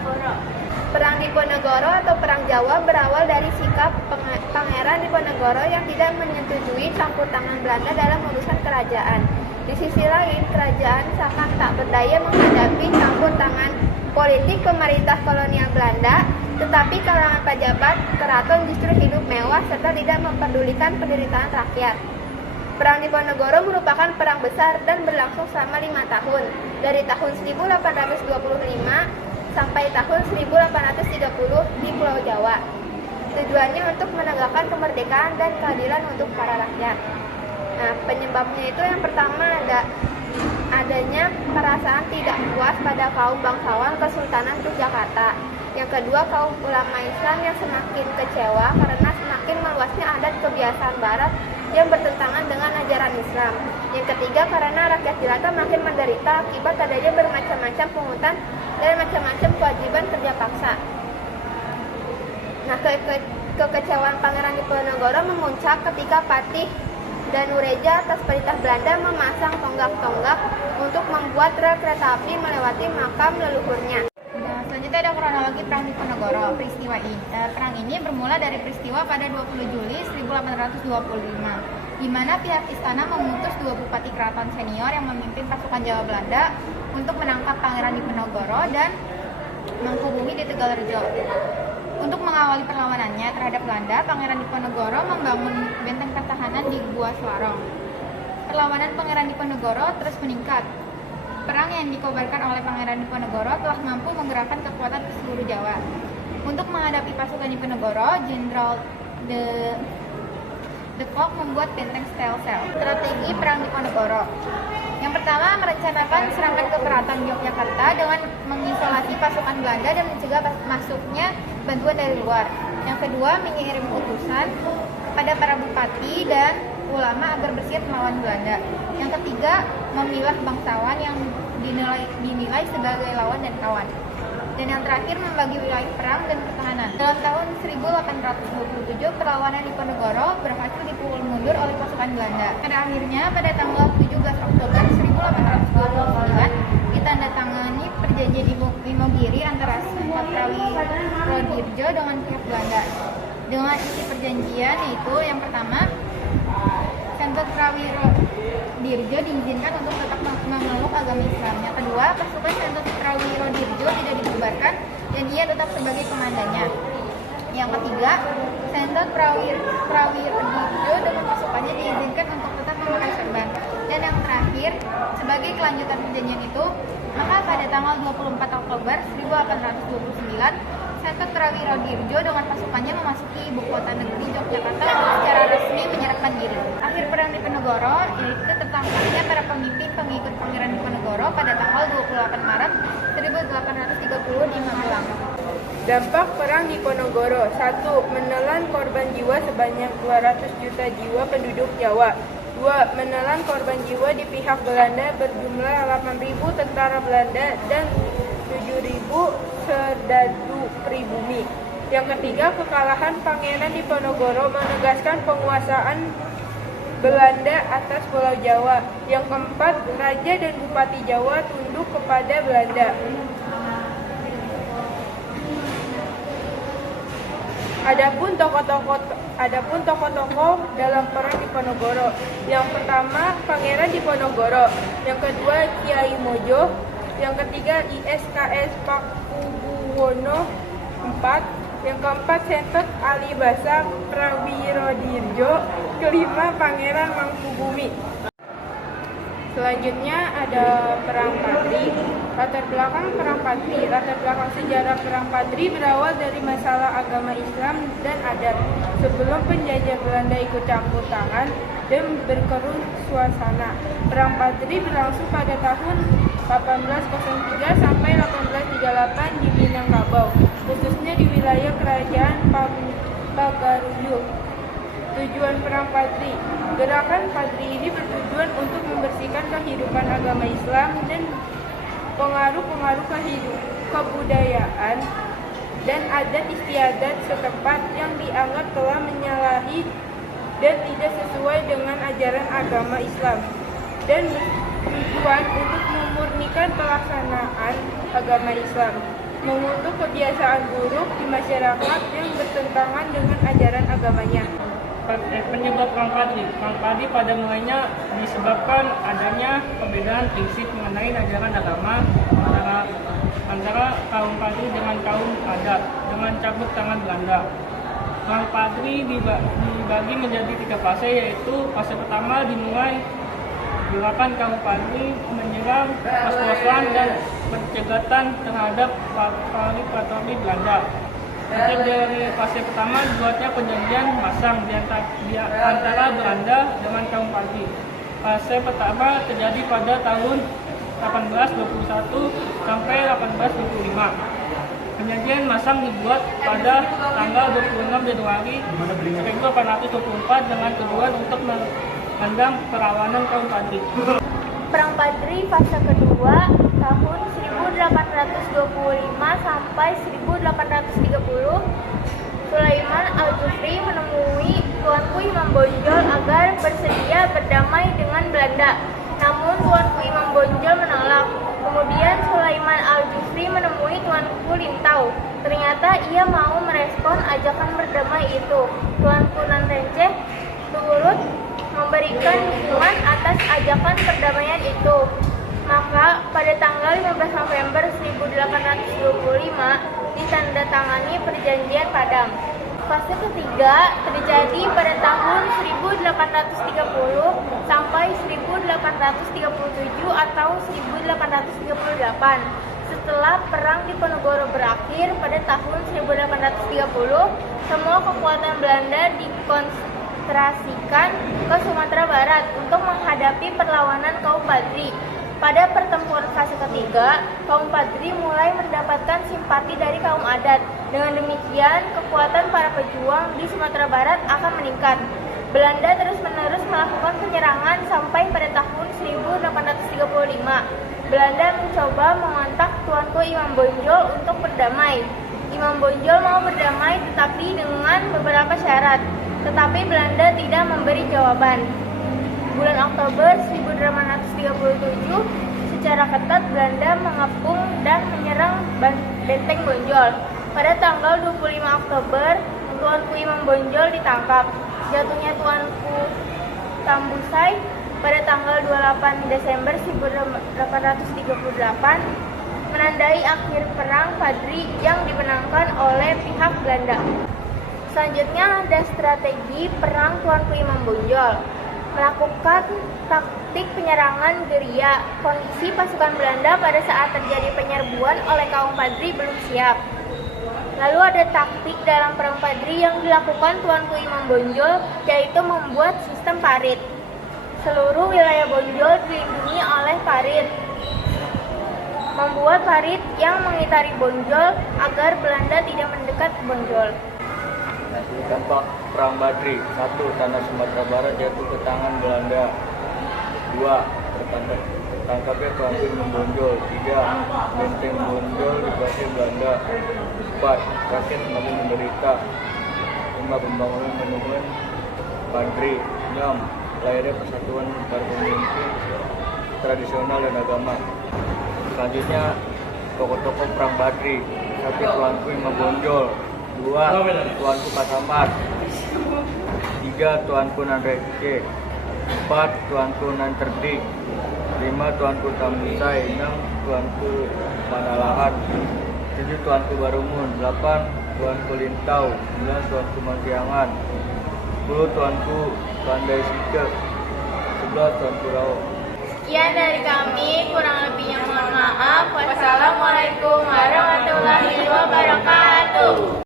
Diponegoro. Perang Diponegoro atau Perang Jawa berawal dari sikap Pangeran Diponegoro yang tidak menyetujui campur tangan Belanda dalam urusan kerajaan. Di sisi lain, kerajaan sangat tak berdaya menghadapi campur tangan politik pemerintah kolonial Belanda, tetapi kalangan pejabat keraton justru hidup mewah serta tidak memperdulikan penderitaan rakyat. Perang Diponegoro merupakan perang besar dan berlangsung selama 5 tahun, dari tahun 1825 sampai tahun 1830 di Pulau Jawa. Tujuannya untuk menegakkan kemerdekaan dan keadilan untuk para rakyat. Nah, penyebabnya itu yang pertama adanya perasaan tidak puas pada kaum bangsawan Kesultanan Yogyakarta. Yang kedua, kaum ulama Islam yang semakin kecewa karena semakin meluasnya adat kebiasaan Barat yang bertentangan dengan ajaran Islam. Yang ketiga, karena rakyat jelata makin menderita akibat adanya bermacam-macam pungutan dan macam-macam kewajiban kerja paksa. Nah, kekecewaan Pangeran Diponegoro memuncak ketika Patih Danureja atas perintah Belanda memasang tonggak-tonggak untuk membuat rel kereta api melewati makam leluhurnya. Nah, selanjutnya ada kronologi Perang Diponegoro. Perang ini bermula dari peristiwa pada 20 Juli 1825, di mana pihak istana memutus 2 bupati keraton senior yang memimpin pasukan Jawa Belanda untuk menangkap Pangeran Diponegoro dan Mangkubumi di Tegalrejo. Untuk mengawali perlawanannya terhadap Belanda, Pangeran Diponegoro membangun benteng pertahanan di Gua Selarong. Perlawanan Pangeran Diponegoro terus meningkat. Perang yang dikobarkan oleh Pangeran Diponegoro telah mampu menggerakkan kekuatan ke seluruh Jawa. Untuk menghadapi pasukan Diponegoro, Jenderal De Kock membuat benteng sel-sel. Strategi Perang Diponegoro. Yang pertama, merencanakan serangan ke Keraton Yogyakarta dengan mengisolasi pasukan Belanda dan mencegah masuknya bantuan dari luar. Yang kedua, mengirim utusan kepada para bupati dan ulama agar bersiap melawan Belanda. Yang ketiga, memilah bangsawan yang dinilai sebagai lawan dan kawan. Dan yang terakhir, membagi wilayah perang dan pertahanan. Dalam tahun 1827, perlawanan Diponegoro berhasil dipukul mundur oleh pasukan Belanda. Pada akhirnya, pada tanggal 17 Oktober 1829, ditandatangani perjanjian Imogiri antara Prawi Rodirjo dengan pihak Belanda. Dengan isi perjanjian yaitu yang pertama, Sentot Prawi Rodirjo diizinkan untuk tetap memeluk agama Islam. Yang kedua, pasukan Sentot Prawi Rodirjo tidak dibubarkan dan ia tetap sebagai komandannya. Yang ketiga, Sentot Prawi Rodirjo dengan pasukannya diizinkan untuk tetap memakai serban. Dan yang terakhir, sebagai kelanjutan perjanjian itu, maka pada tanggal 24 Oktober 1829, Sentot Prawi Rodirjo dengan pasukannya memasuki ibu kota negeri Yogyakarta secara resmi menyerahkan diri. Akhir Perang Diponegoro yaitu tertangkapnya para pemimpin pengikut Pangeran Diponegoro pada tanggal 28 Maret 1830 di Magelang. Dampak Perang Diponegoro. 1. Menelan korban jiwa sebanyak 200 juta jiwa penduduk Jawa. 2. Menelan korban jiwa di pihak Belanda berjumlah 8.000 tentara Belanda dan 7.000 serdadu pribumi. Yang ketiga, kekalahan Pangeran Diponegoro menegaskan penguasaan Belanda atas Pulau Jawa. Yang keempat, Raja dan Bupati Jawa tunduk kepada Belanda. Adapun tokoh-tokoh dalam Perang Diponegoro. Yang pertama, Pangeran Diponegoro. Yang kedua, Kiai Mojo. Yang ketiga, ISKS Pakubuwono IV. Yang keempat, Sentot Alibasa Prawirodirjo. Kelima, Pangeran Mangkubumi. Selanjutnya ada Perang Patri. Latar belakang Perang Patri. Latar belakang sejarah Perang Patri berawal dari masalah agama Islam dan adat. Sebelum penjajah Belanda ikut campur tangan dan berkerut suasana. Perang Patri berlangsung pada tahun 1803 sampai 1838 di Minangkabau, khususnya di wilayah Kerajaan Pagaruyung. Tujuan Perang Patri. Gerakan Patri ini bertujuan untuk membersihkan kehidupan agama Islam dan pengaruh-pengaruh kebudayaan dan adat istiadat setempat yang dianggap telah menyalahi dan tidak sesuai dengan ajaran agama Islam, dan bertujuan untuk memurnikan pelaksanaan agama Islam. mengutuk kebiasaan buruk di masyarakat yang bertentangan dengan ajaran agamanya. Penyebab Perang Padri. Perang Padri pada mulanya disebabkan adanya perbedaan prinsip mengenai ajaran agama antara kaum Padri dengan kaum adat dengan campur tangan Belanda. Perang Padri dibagi menjadi 3 fase, yaitu fase pertama dimulai gerakan kaum Padri menyerang kos-kosan dan pencegatan terhadap patroli Belanda. Untuk dari fase pertama dibuatnya perjanjian masang di antara Belanda dengan kaum Padri. Fase pertama terjadi pada tahun 1821 sampai 1825. Perjanjian masang dibuat pada tanggal 26 Januari 1824 dengan tujuan untuk menendang perlawanan kaum Padri. Perang Padri fase kedua tahun 1825 sampai 1830, Sulaiman Al-Jufri menemui Tuanku Imam Bonjol agar bersedia berdamai dengan Belanda. Namun Tuanku Imam Bonjol menolak. Kemudian Sulaiman Al-Jufri menemui Tuanku Lintau. Ternyata ia mau merespon ajakan berdamai itu. Tuanku Nan Renceh turut memberikan dukungan atas ajakan perdamaian itu. Maka pada tanggal 15 November 1825 ditandatangani Perjanjian Padang. Fase ketiga terjadi pada tahun 1830 sampai 1837 atau 1838. Setelah Perang Diponegoro berakhir pada tahun 1830, semua kekuatan Belanda dikonsentrasikan ke Sumatera Barat untuk menghadapi perlawanan kaum Padri. Pada pertempuran fase ketiga, kaum Padri mulai mendapatkan simpati dari kaum adat. Dengan demikian, kekuatan para pejuang di Sumatera Barat akan meningkat. Belanda terus-menerus melakukan penyerangan sampai pada tahun 1835. Belanda mencoba mengontak Tuanku Imam Bonjol untuk berdamai. Imam Bonjol mau berdamai tetapi dengan beberapa syarat. Tetapi Belanda tidak memberi jawaban. Bulan Oktober 1837, secara ketat Belanda mengepung dan menyerang benteng Bonjol. Pada tanggal 25 Oktober, Tuanku Imam Bonjol ditangkap. Jatuhnya Tuanku Tambusai pada tanggal 28 Desember 1838 menandai akhir Perang Padri yang dimenangkan oleh pihak Belanda. Selanjutnya ada strategi Perang Tuanku Imam Bonjol. Melakukan taktik penyerangan gerilya. Kondisi pasukan Belanda pada saat terjadi penyerbuan oleh kaum Padri belum siap. Lalu ada taktik dalam Perang Padri yang dilakukan Tuanku Imam Bonjol, yaitu membuat sistem parit. Seluruh wilayah Bonjol dilindungi oleh parit. Membuat parit yang mengitari Bonjol agar Belanda tidak mendekat ke Bonjol. Dampak Perang Padri. 1. Tanah Sumatera Barat jatuh ke tangan Belanda. 2. Tertangkapnya Tuanku Imam Bonjol. 3. Benteng Bonjol dikuasai Belanda. 4. Rakyat semakin menderita. 5. Pembangunan monumen Padri. 6. Lahirnya persatuan antar pemimpin tradisional dan agama. Selanjutnya tokoh-tokoh Perang Padri. 1. Tuanku Imam Bonjol. 2. Tuanku Kasamat. 3. Tuanku Nan Renceh. 4. Tuanku Nan Terdik. 5. Tuanku Tambusai. 6. Tuanku Manalahan. 7. Tuanku Barumun. 8. Tuanku Lintau. 9. Tuanku Mangkiangan. 10. Tuanku Pandai Sike. 11. Tuanku Rao. Sekian dari kami, kurang lebihnya mohon maaf. Wassalamualaikum warahmatullahi wabarakatuh.